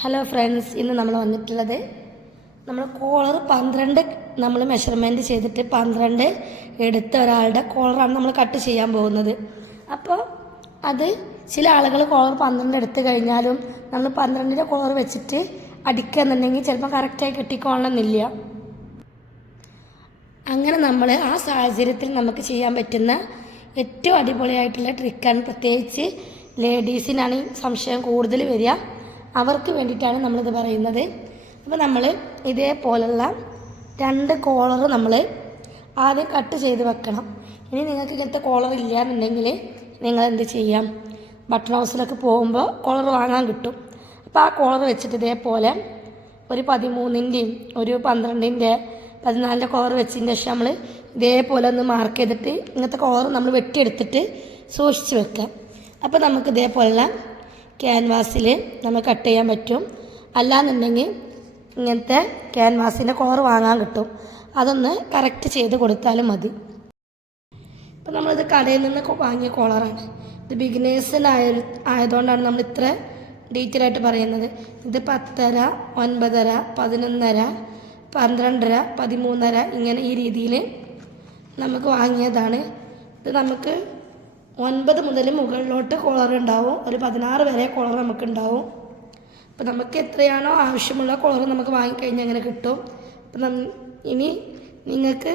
Hello friends ഇന്ന് നമ്മൾ വന്നിട്ടുള്ളത് നമ്മൾ കോളർ പന്ത്രണ്ട് നമ്മൾ മെഷർമെന്റ് ചെയ്തിട്ട് പന്ത്രണ്ട് എടുത്ത ഒരാളുടെ കോളറാണ് നമ്മൾ കട്ട് ചെയ്യാൻ പോകുന്നത്. അപ്പോൾ അത് ചില ആളുകൾ കോളർ പന്ത്രണ്ട് എടുത്തു കഴിഞ്ഞാലും നമ്മൾ പന്ത്രണ്ടിന്റെ കോളർ വെച്ചിട്ട് അടിക്കുക എന്നുണ്ടെങ്കിൽ ചിലപ്പോൾ കറക്റ്റായി കിട്ടിക്കോളണമെന്നില്ല. അങ്ങനെ നമ്മൾ ആ സാഹചര്യത്തിൽ നമുക്ക് ചെയ്യാൻ പറ്റുന്ന ഏറ്റവും അടിപൊളിയായിട്ടുള്ള ട്രിക്കാണ് പ്രത്യേകിച്ച് ലേഡീസിനാണ് സംശയം കൂടുതൽ വരിക. അവർക്ക് വേണ്ടിയിട്ടാണ് നമ്മളിത് പറയുന്നത്. അപ്പോൾ നമ്മൾ ഇതേപോലുള്ള രണ്ട് കോളർ നമ്മൾ ആദ്യം കട്ട് ചെയ്ത് വെക്കണം. ഇനി നിങ്ങൾക്ക് ഇങ്ങനത്തെ കോളർ ഇല്ല എന്നുണ്ടെങ്കിൽ നിങ്ങൾ എന്ത് ചെയ്യാം? ബട്ടൺ ഹൗസിലൊക്കെ പോകുമ്പോൾ കോളർ വാങ്ങാൻ കിട്ടും. അപ്പോൾ ആ കോളർ വെച്ചിട്ട് ഇതേപോലെ ഒരു പതിമൂന്നിന്റെയും ഒരു പന്ത്രണ്ടിന്റെ പതിനാലിന്റെ കോളർ വെച്ചതിന് ശേഷം നമ്മൾ ഇതേപോലെ ഒന്ന് മാർക്ക് ചെയ്തിട്ട് ഇങ്ങനത്തെ കോളർ നമ്മൾ വെട്ടിയെടുത്തിട്ട് സൂക്ഷിച്ച് വെക്കാം. അപ്പോൾ നമുക്ക് ഇതേപോലുള്ള ക്യാൻവാസിൽ നമ്മൾ കട്ട് ചെയ്യാൻ പറ്റും. അല്ലാന്നുണ്ടെങ്കിൽ ഇങ്ങനത്തെ ക്യാൻവാസിന്റെ കോർ വാങ്ങാൻ കിട്ടും. അതൊന്ന് കറക്റ്റ് ചെയ്ത് കൊടുത്താലും മതി. ഇപ്പം നമ്മളിത് കടയിൽ നിന്ന് വാങ്ങിയ കോളറാണ്. ഇത് ബിഗിനേഴ്സിനായ ആയതുകൊണ്ടാണ് നമ്മൾ ഇത്ര ഡീറ്റെയിൽ ആയിട്ട് പറയുന്നത്. ഇത് പത്തര ഒൻപതര പതിനൊന്നര പന്ത്രണ്ടര പതിമൂന്നര ഇങ്ങനെ ഈ രീതിയിൽ നമുക്ക് വാങ്ങിയതാണ്. ഇത് നമുക്ക് ഒൻപത് മുതൽ മുകളിലോട്ട് കോളർ ഉണ്ടാവും. ഒരു പതിനാറ് വരെ കോളർ നമുക്ക് ഉണ്ടാവും അപ്പോൾ നമുക്ക് എത്രയാണോ ആവശ്യമുള്ള കോളർ നമുക്ക് വാങ്ങിക്കഴിഞ്ഞാൽ അങ്ങനെ കിട്ടും. അപ്പം ഇനി നിങ്ങൾക്ക്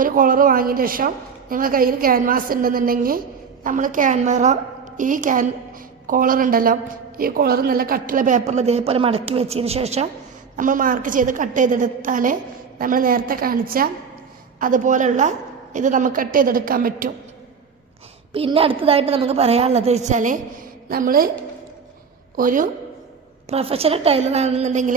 ഒരു കോളർ വാങ്ങിയ ശേഷം നിങ്ങളുടെ കയ്യിൽ ക്യാൻവാസ് ഉണ്ടെന്നുണ്ടെങ്കിൽ നമ്മൾ ക്യാൻവറ ഈ ക്യാൻ കോളർ ഉണ്ടല്ലോ. ഈ കോളർ നല്ല കട്ടുള്ള പേപ്പറിൽ ഇതേപോലെ മടക്കി വെച്ചതിന് ശേഷം നമ്മൾ മാർക്ക് ചെയ്ത് കട്ട് ചെയ്തെടുത്താൽ നമ്മൾ നേരത്തെ കാണിച്ച അതുപോലെയുള്ള ഇത് നമുക്ക് കട്ട് ചെയ്തെടുക്കാൻ പറ്റും. പിന്നെ അടുത്തതായിട്ട് നമുക്ക് പറയാനുള്ളത് വെച്ചാൽ നമ്മൾ ഒരു പ്രൊഫഷണൽ ടൈലർ ആണെന്നുണ്ടെങ്കിൽ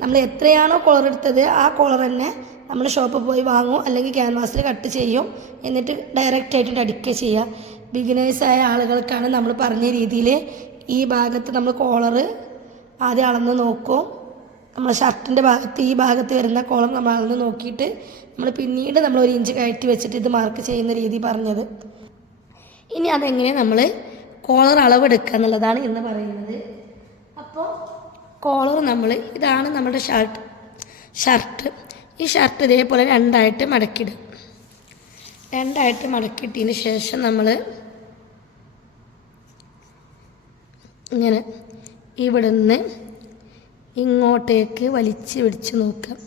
നമ്മൾ എത്രയാണോ കോളർ എടുത്തത് ആ കോളർ തന്നെ നമ്മൾ ഷോപ്പിൽ പോയി വാങ്ങും അല്ലെങ്കിൽ ക്യാൻവാസിൽ കട്ട് ചെയ്യും. എന്നിട്ട് ഡയറക്റ്റ് ആയിട്ട് അടിക്കുക ചെയ്യുക. ബിഗിനേഴ്സായ ആളുകൾക്കാണ് നമ്മൾ പറഞ്ഞ രീതിയിൽ ഈ ഭാഗത്ത് നമ്മൾ കോളർ ആദ്യം അളന്ന് നോക്കും. നമ്മൾ ഷർട്ടിന്റെ ഭാഗത്ത് ഈ ഭാഗത്ത് വരുന്ന കോളർ നമ്മൾ അളന്ന് നോക്കിയിട്ട് നമ്മൾ പിന്നീട് നമ്മൾ ഒരു ഇഞ്ച് കയറ്റി വെച്ചിട്ട് ഇത് മാർക്ക് ചെയ്യുന്ന രീതി പറഞ്ഞത്. ഇനി അതെങ്ങനെ നമ്മൾ കോളർ അളവെടുക്കുക എന്നുള്ളതാണ് ഇന്ന് പറയുന്നത്. അപ്പോൾ കോളർ നമ്മൾ ഇതാണ് നമ്മുടെ ഷർട്ട് ഷർട്ട് ഈ ഷർട്ട് ഇതേപോലെ രണ്ടായിട്ട് മടക്കിയിടും. രണ്ടായിട്ട് മടക്കിയിട്ടതിന് ശേഷം നമ്മൾ ഇങ്ങനെ ഇവിടുന്ന് ഇങ്ങോട്ടേക്ക് വലിച്ച് പിടിച്ച് നോക്കാം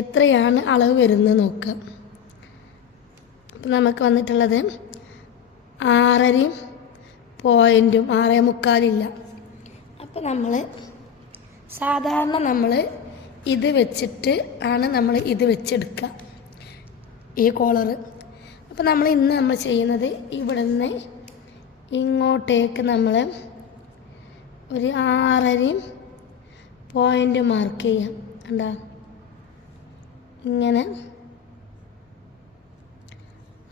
എത്രയാണ് അളവ് വരുന്നത് നോക്കാം അപ്പം നമുക്ക് വന്നിട്ടുള്ളത് ആറരയും പോയിന്റും ആറേ മുക്കാലില്ല. അപ്പോൾ നമ്മൾ സാധാരണ നമ്മൾ ഇത് വെച്ചിട്ട് ആണ് നമ്മൾ ഇത് വെച്ചെടുക്കുക ഈ കോളറ് അപ്പോൾ നമ്മൾ ഇന്ന് നമ്മൾ ചെയ്യുന്നത് ഇവിടെ നിന്ന് ഇങ്ങോട്ടേക്ക് നമ്മൾ ഒരു ആറരയും പോയിന്റ് മാർക്ക് ചെയ്യാം. കണ്ടാ? ഇങ്ങനെ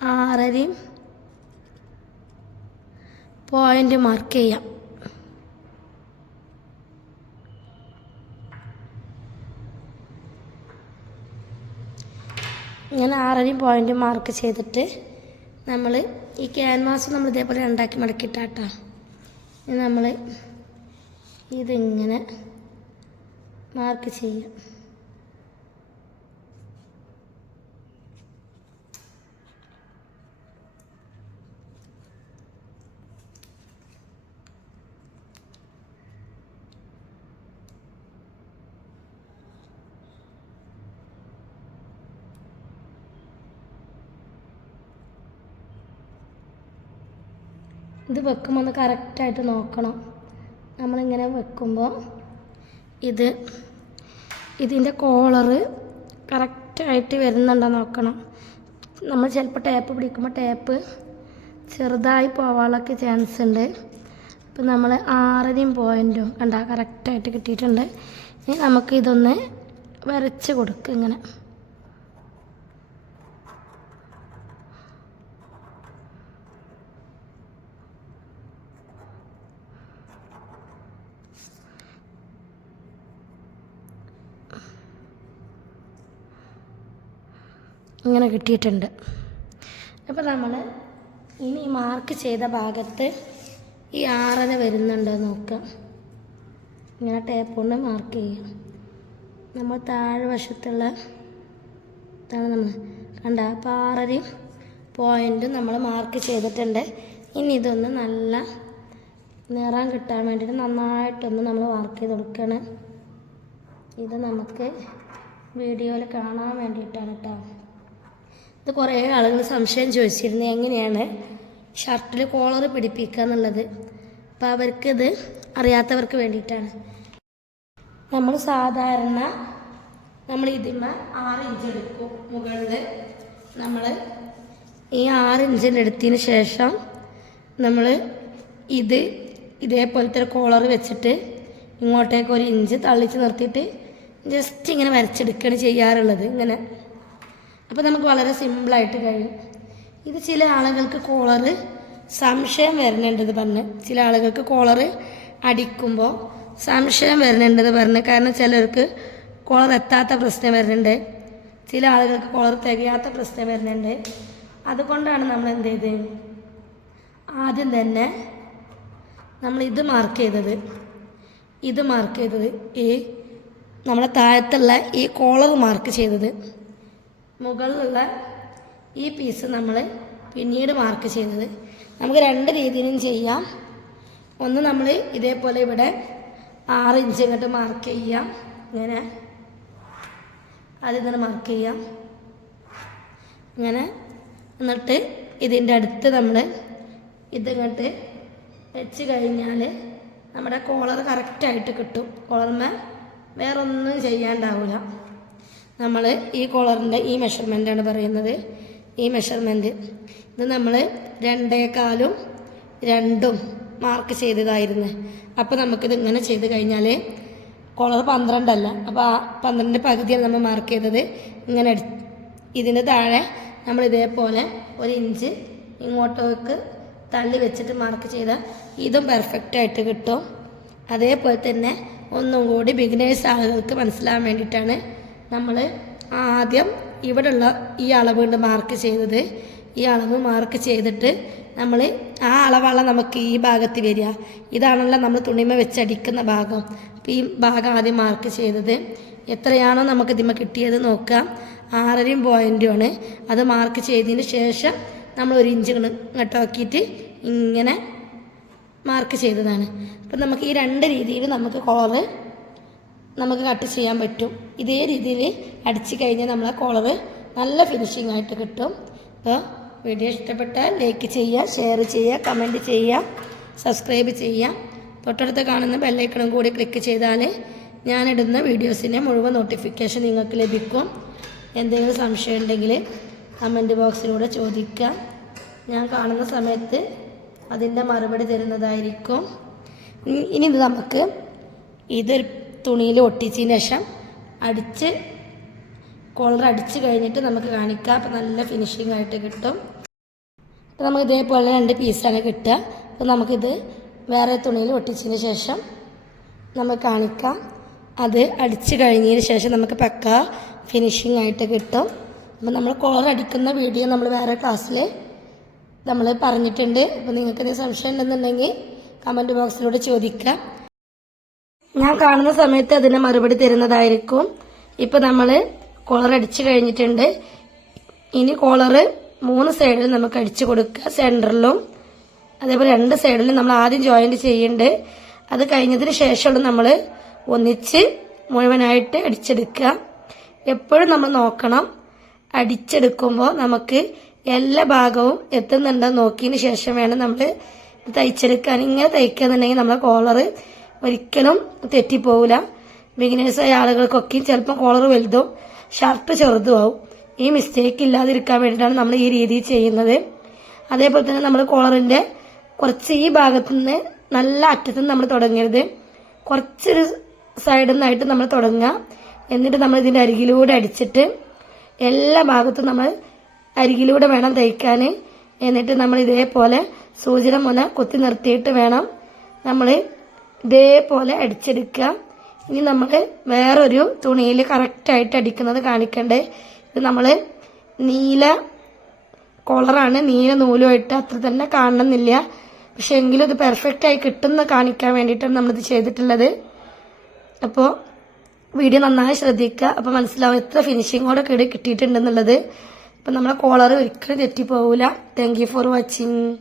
ആറരയും പോയിന്റ് മാർക്ക് ചെയ്യാം. ഇങ്ങനെ ആറരയും പോയിന്റ് മാർക്ക് ചെയ്തിട്ട് നമ്മൾ ഈ ക്യാൻവാസ് നമ്മൾ ഇതേപോലെ ഉണ്ടാക്കി മടക്കിയിട്ടാട്ടാ നമ്മൾ ഇതിങ്ങനെ മാർക്ക് ചെയ്യാം. ഇത് വെക്കുമ്പോൾ ഒന്ന് കറക്റ്റായിട്ട് നോക്കണം. നമ്മളിങ്ങനെ വെക്കുമ്പോൾ ഇത് ഇതിന്റെ കോളറ് കറക്റ്റായിട്ട് വരുന്നുണ്ടോ നോക്കണം. നമ്മൾ ചിലപ്പോൾ ടേപ്പ് പിടിക്കുമ്പോൾ ടേപ്പ് ചെറുതായി പോവാനൊക്കെ ചാൻസ് ഉണ്ട്. അപ്പം നമ്മൾ ആറരയും പോയിന്റും കണ്ടാൽ കറക്റ്റായിട്ട് കിട്ടിയിട്ടുണ്ട്. ഇനി നമുക്ക് ഇതൊന്ന് വരച്ച് കൊടുക്കുക ഇങ്ങനെ. ഇങ്ങനെ കിട്ടിയിട്ടുണ്ട്. അപ്പോൾ നമ്മൾ ഇനി മാർക്ക് ചെയ്ത ഭാഗത്ത് ഈ ആറര വരുന്നുണ്ടോ നോക്കാം ഇങ്ങനെ ടേപ്പ് കൊണ്ട് മാർക്ക് ചെയ്യും നമ്മൾ താഴെ വശത്തുള്ള ഇതാണ് നമ്മൾ കണ്ട അപ്പോൾ ആറരയും പോയിന്റും നമ്മൾ മാർക്ക് ചെയ്തിട്ടുണ്ട്. ഇനി ഇതൊന്ന് നല്ല നിറം കിട്ടാൻ വേണ്ടിയിട്ട് നന്നായിട്ടൊന്ന് നമ്മൾ മാർക്ക് ചെയ്ത് കൊടുക്കണം ഇത് നമുക്ക് വീഡിയോയിൽ കാണാൻ വേണ്ടിയിട്ടാണ് കേട്ടോ ഇത് കുറേ ആളുകൾ സംശയം ചോദിച്ചിരുന്നു എങ്ങനെയാണ് ഷർട്ടിൽ കോളർ പിടിപ്പിക്കുക എന്നുള്ളത്. അപ്പോൾ അവർക്കിത് അറിയാത്തവർക്ക് വേണ്ടിയിട്ടാണ്. നമ്മൾ സാധാരണ നമ്മൾ ഇതിന്മ ആറ് ഇഞ്ച് എടുക്കും മുകളിൽ നമ്മൾ ഈ ആറ് ഇഞ്ചിന്റെ എടുത്തതിന് ശേഷം നമ്മൾ ഇത് ഇതേപോലത്തെ കോളർ വെച്ചിട്ട് ഇങ്ങോട്ടേക്ക് ഒരു ഇഞ്ച് തള്ളിച്ച് നിർത്തിയിട്ട് ജസ്റ്റ് ഇങ്ങനെ വരച്ചെടുക്കുകയാണ് ചെയ്യാറുള്ളത്. ഇങ്ങനെ അപ്പോൾ നമുക്ക് വളരെ സിമ്പിളായിട്ട് കഴിയും. ഇത് ചില ആളുകൾക്ക് കോളറ് സംശയം വരണുണ്ടെന്ന് പറഞ്ഞ്. ചില ആളുകൾക്ക് കോളറ് അടിക്കുമ്പോൾ സംശയം വരണുണ്ടെന്ന് പറഞ്ഞ്. കാരണം ചിലർക്ക് കോളർ എത്താത്ത പ്രശ്നം വരുന്നുണ്ട്. ചില ആളുകൾക്ക് കോളർ തികയാത്ത പ്രശ്നം വരുന്നുണ്ട്. അതുകൊണ്ടാണ് നമ്മൾ എന്ത് ചെയ്ത് ആദ്യം തന്നെ നമ്മൾ ഇത് മാർക്ക് ചെയ്തത്. ഇത് മാർക്ക് ചെയ്തത് ഈ നമ്മുടെ താഴത്തുള്ള ഈ കോളർ മാർക്ക് ചെയ്തത്. മുകളിലുള്ള ഈ പീസ് നമ്മൾ പിന്നീട് മാർക്ക് ചെയ്യുന്നത്. നമുക്ക് രണ്ട് രീതിയിലും ചെയ്യാം. ഒന്ന് നമ്മൾ ഇതേപോലെ ഇവിടെ ആറ് ഇഞ്ച് ഇങ്ങോട്ട് മാർക്ക് ചെയ്യാം. ഇങ്ങനെ. തന്നെ മാർക്ക് ചെയ്യാം. ഇങ്ങനെ. എന്നിട്ട് ഇതിന്റെ അടുത്ത് നമ്മൾ ഇതിങ്ങോട്ട് വെച്ച് കഴിഞ്ഞാൽ നമ്മുടെ കോളർ കറക്റ്റായിട്ട് കിട്ടും. കോളർമ വേറൊന്നും ചെയ്യാണ്ടാവില്ല നമ്മൾ ഈ കോളറിന്റെ ഈ മെഷർമെന്റാണ് പറയുന്നത്. ഈ മെഷർമെന്റ് ഇത് നമ്മൾ രണ്ടേക്കാലും രണ്ടും മാർക്ക് ചെയ്തതായിരുന്നു. അപ്പോൾ നമുക്കിത് ഇങ്ങനെ ചെയ്ത് കഴിഞ്ഞാൽ കോളർ പന്ത്രണ്ടല്ല അപ്പോൾ ആ പന്ത്രണ്ട് പകുതിയാണ് നമ്മൾ മാർക്ക് ചെയ്തത്. ഇങ്ങനെ ഇതിന്റെ താഴെ നമ്മൾ ഇതേപോലെ ഒരു ഇഞ്ച് ഇങ്ങോട്ടേക്ക് തള്ളി വെച്ചിട്ട് മാർക്ക് ചെയ്താൽ ഇതും പെർഫെക്റ്റ് ആയിട്ട് കിട്ടും. അതേപോലെ തന്നെ ഒന്നും കൂടി ബിഗിനേഴ്സ് ആളുകൾക്ക് മനസ്സിലാകാൻ വേണ്ടിയിട്ടാണ് നമ്മൾ ആദ്യം ഇവിടെയുള്ള ഈ അളവ് കൊണ്ട് മാർക്ക് ചെയ്തത്. ഈ അളവ് മാർക്ക് ചെയ്തിട്ട് നമ്മൾ ആ അളവാണ് നമുക്ക് ഈ ഭാഗത്ത് വരിക. ഇതാണല്ലോ നമ്മൾ തുണിമ വെച്ചടിക്കുന്ന ഭാഗം. അപ്പോൾ ഈ ഭാഗം ആദ്യം മാർക്ക് ചെയ്തത്. എത്രയാണോ നമുക്ക് ഇതിമ കിട്ടിയത് നോക്കാം. ആറരയും പോയിന്റുമാണ് അത് മാർക്ക് ചെയ്തതിന് ശേഷം നമ്മൾ ഒരു ഇഞ്ച് ഇങ്ങോട്ടാക്കിയിട്ട് ഇങ്ങനെ മാർക്ക് ചെയ്തതാണ്. അപ്പം നമുക്ക് ഈ രണ്ട് രീതിയിൽ നമുക്ക് കോളറ് നമുക്ക് കട്ട് ചെയ്യാൻ പറ്റും. ഇതേ രീതിയിൽ അടിച്ചു കഴിഞ്ഞാൽ നമ്മളെ കോളറ് നല്ല ഫിനിഷിംഗ് ആയിട്ട് കിട്ടും. അപ്പോൾ വീഡിയോ ഇഷ്ടപ്പെട്ടാൽ ലൈക്ക് ചെയ്യുക ഷെയർ ചെയ്യുക കമന്റ് ചെയ്യുക സബ്സ്ക്രൈബ് ചെയ്യുക തൊട്ടടുത്ത് കാണുന്ന ബെല്ലൈക്കണും കൂടി ക്ലിക്ക് ചെയ്താൽ ഞാനിടുന്ന വീഡിയോസിന്റെ മുഴുവൻ നോട്ടിഫിക്കേഷൻ നിങ്ങൾക്ക് ലഭിക്കും. എന്തെങ്കിലും സംശയം ഉണ്ടെങ്കിൽ കമന്റ് ബോക്സിലൂടെ ചോദിക്കാം. ഞാൻ കാണുന്ന സമയത്ത് അതിന്റെ മറുപടി തരുന്നതായിരിക്കും. ഇനി ഇത് നമുക്ക് ഇതൊരു തുണിയിൽ ഒട്ടിച്ചതിന് ശേഷം അടിച്ച് കോളർ അടിച്ച് കഴിഞ്ഞിട്ട് നമുക്ക് കാണിക്കാം. അപ്പോൾ നല്ല ഫിനിഷിംഗ് ആയിട്ട് കിട്ടും. അപ്പോൾ നമുക്ക് ഇതേപോലെ രണ്ട് പീസാണ് കിട്ടുക. അപ്പോൾ നമുക്കിത് വേറെ തുണിയിൽ ഒട്ടിച്ചതിന് ശേഷം നമുക്ക് കാണിക്കാം. അത് അടിച്ച് കഴിഞ്ഞതിന് ശേഷം നമുക്ക് പക്ക ഫിനിഷിംഗ് ആയിട്ട് കിട്ടും. അപ്പോൾ നമ്മൾ കോളർ അടിക്കുന്ന വീഡിയോ നമ്മൾ വേറെ ക്ലാസ്സിൽ നമ്മൾ പറഞ്ഞിട്ടുണ്ട്. അപ്പോൾ നിങ്ങൾക്ക് എന്തെങ്കിലും സംശയം ഉണ്ടെന്നുണ്ടെങ്കിൽ കമന്റ് ബോക്സിലൂടെ ചോദിക്കാം. ഞാൻ കാണുന്ന സമയത്ത് അതിന് മറുപടി തരുന്നതായിരിക്കും. ഇപ്പൊ നമ്മൾ കോളർ അടിച്ചു കഴിഞ്ഞിട്ടുണ്ട്. ഇനി കോളർ മൂന്ന് സൈഡിൽ നമുക്ക് അടിച്ചു കൊടുക്കുക. സെന്ററിലും അതേപോലെ രണ്ട് സൈഡിലും നമ്മൾ ആദ്യം ജോയിന്റ് ചെയ്യുന്നുണ്ട് അത് കഴിഞ്ഞതിന് ശേഷമുള്ള നമ്മൾ ഒന്നിച്ച് മുഴുവനായിട്ട് അടിച്ചെടുക്കുക. എപ്പോഴും നമ്മൾ നോക്കണം. അടിച്ചെടുക്കുമ്പോൾ നമുക്ക് എല്ലാ ഭാഗവും എത്തുന്നുണ്ടോ നോക്കിയതിന് ശേഷം വേണം നമ്മൾ തയ്ച്ചെടുക്കാൻ. ഇങ്ങനെ തയ്ക്കുന്നുണ്ടെങ്കിൽ നമ്മളെ കോളർ ഒരിക്കലും തെറ്റിപ്പോവില്ല ബിഗിനേഴ്സായ ആളുകൾക്കൊക്കെ ചിലപ്പോൾ കോളർ വലുതും ഷർട്ട് ചെറുതും ആവും ഈ മിസ്റ്റേക്ക് ഇല്ലാതിരിക്കാൻ വേണ്ടിയിട്ടാണ് നമ്മൾ ഈ രീതി ചെയ്യുന്നത്. അതേപോലെ തന്നെ നമ്മൾ കോളറിന്റെ കുറച്ച് ഈ ഭാഗത്തു നിന്ന് നല്ല അറ്റത്ത് നമ്മൾ തുടങ്ങരുത്. കുറച്ചൊരു സൈഡിൽ നിന്നായിട്ട് നമ്മൾ തുടങ്ങുക. എന്നിട്ട് നമ്മൾ ഇതിന്റെ അരികിലൂടെ അടിച്ചിട്ട് എല്ലാ ഭാഗത്തും നമ്മൾ അരികിലൂടെ വേണം തയ്ക്കാൻ. എന്നിട്ട് നമ്മൾ ഇതേപോലെ സൂചന മുന കുത്തി നിർത്തിയിട്ട് വേണം നമ്മൾ ഇതേപോലെ അടിച്ചെടുക്കുക. ഇനി നമ്മൾ വേറൊരു തുണിയിൽ കറക്റ്റായിട്ട് അടിക്കുന്നത് കാണിക്കണ്ടേ. ഇത് നമ്മൾ നീല കോളറാണ് നീല നൂലുമായിട്ട് അത്ര തന്നെ കാണണമെന്നില്ല. പക്ഷെ എങ്കിലും ഇത് പെർഫെക്റ്റ് ആയി കിട്ടുന്ന കാണിക്കാൻ വേണ്ടിയിട്ടാണ് നമ്മളിത് ചെയ്തിട്ടുള്ളത്. അപ്പോൾ വീഡിയോ നന്നായി ശ്രദ്ധിക്കുക. അപ്പോൾ മനസ്സിലാവും എത്ര ഫിനിഷിങ്ങോടെ കൂടെ കിട്ടിയിട്ടുണ്ടെന്നുള്ളത്. അപ്പം നമ്മളെ കോളർ ഒരിക്കലും തെറ്റിപ്പോവില്ല താങ്ക് യു ഫോർ വാച്ചിങ്